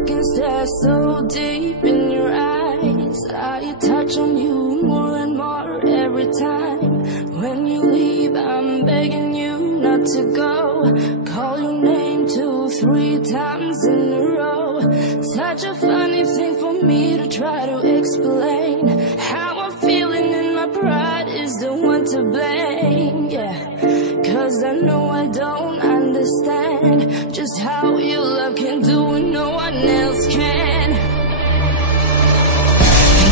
look and stare so deep in your eyes. I touch on you more and more every time. When you leave, I'm begging you not to go. Call your name 2, 3 times in a row. Such a funny thing for me to try to explain. How I'm feeling and my pride is the one to blame, yeah. Cause I know I don't understand just how your love can do what no one else can.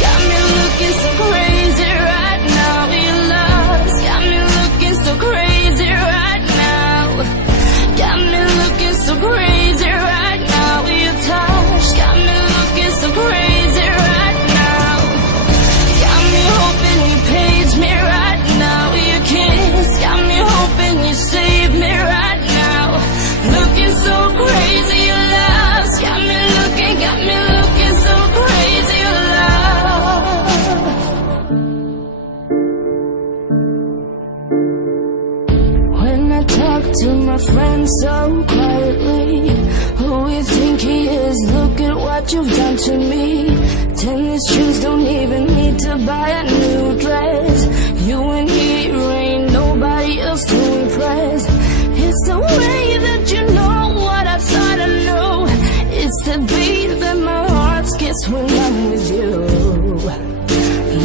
Got me looking so crazy right now. Your love's got me looking so crazy right now. Got me looking so crazy right now. Your touch got me looking so crazy right now. Got me hoping you page me right now. Your kiss got me hoping you save me right now. Looking so crazy, your love's got me looking so crazy, your love. When I talk to my friends so quietly, who you think he is? Look at what you've done to me. Tennis shoes, don't even need to buy a new dress. You and he ain't nobody else to impress. It's the way that you know what I thought I know. It's the beat that my heart skips when I'm with you.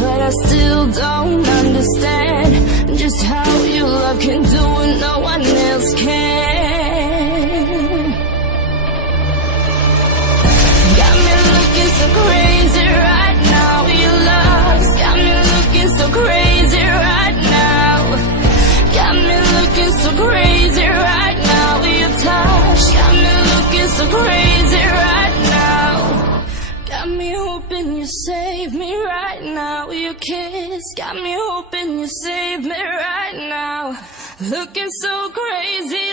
But I still don't understand just how your love can do what no one else can. Got me looking so crazy right now. Your love's got me looking so crazy right now. Got me looking so crazy right now. Your touch got me looking so crazy right now. Got me hoping you save me right now. Your kiss got me hoping you save me right now. Looking so crazy.